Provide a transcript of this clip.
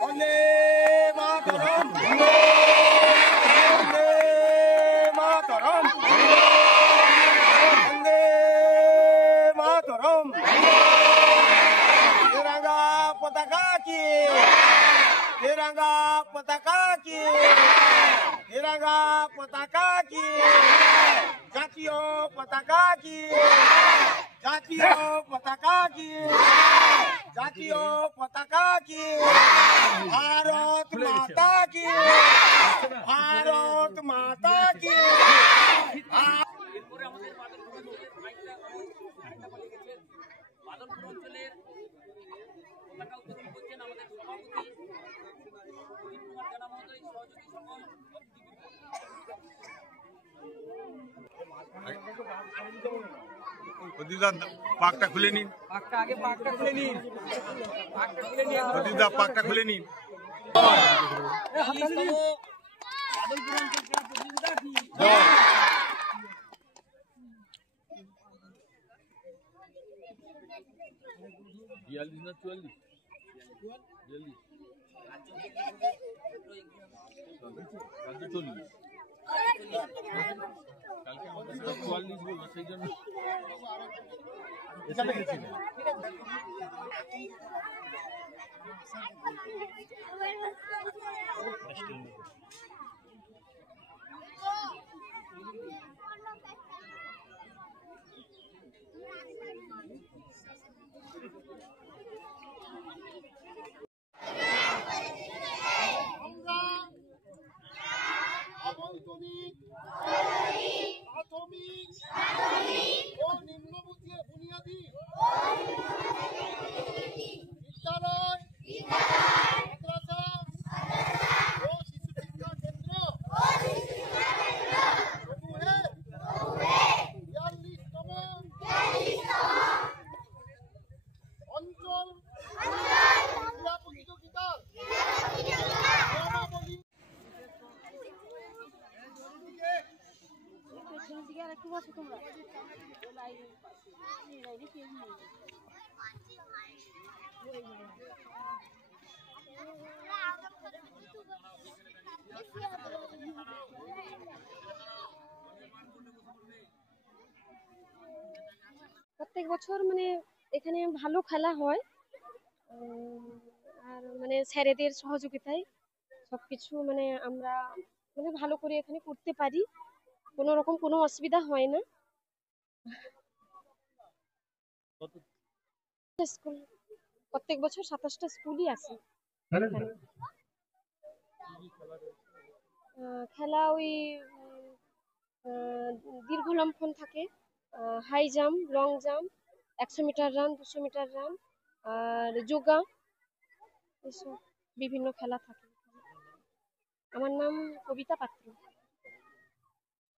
বন্দে মাতরম, বন্দে মাতরম, तिरंगा पताका की, तिरंगा पताका की, तिरंगा पताका की, জাতীয় পতাকা কি, জাতীয় পতাকা কি, জাতীয় পতাকা কি, ভারত মাতা কি, ভারত মাতা কি। এরপরে আমাদের বাদলপুর অঞ্চলের বাদলপুর অঞ্চলের পতাকা উত্তোলন করছেন আমাদের সভাপতি প্রদীপ কুমার জানা মহোদয়, সহযোগী সকল পাকটা খুলে নিন, পাকটা খুলে নিন। প্রদীপদা পাকটা খুলে নিন। বাদলপুর অঞ্চল ক্লাব প্রতিযোগিতা কি বিয়াল্লিশ না 44? 42 রাজ্য 40। কালকে আমাদের 44 বললো, সেই জন্য এসে গেছিলাম। প্রাথমিক ও নিম্ন বুনিয়াদী বিদ্যালয়, মাদ্রাসা ও শিশু শিক্ষা কেন্দ্র সমূহে 42তম অঞ্চল ক্রীড়া প্রতিযোগিতার নিয়মাবলী প্রত্যেক বছর মানে এখানে ভালো খেলা হয়, আর মানে স্যারেদের সহযোগিতায় সবকিছু মানে আমরা মানে ভালো করে এখানে করতে পারি, কোনো রকম কোনো অসুবিধা হয় না। স্কুল প্রত্যেক বছর 27টা স্কুলই আছে এখানে। খেলা ওই দীর্ঘ লম্ফন থাকে, high jump, long jump, 100 meter run, 200 meter run, আর যোগা, এসব বিভিন্ন খেলা থাকে। আমার নাম কবিতা পাত্র।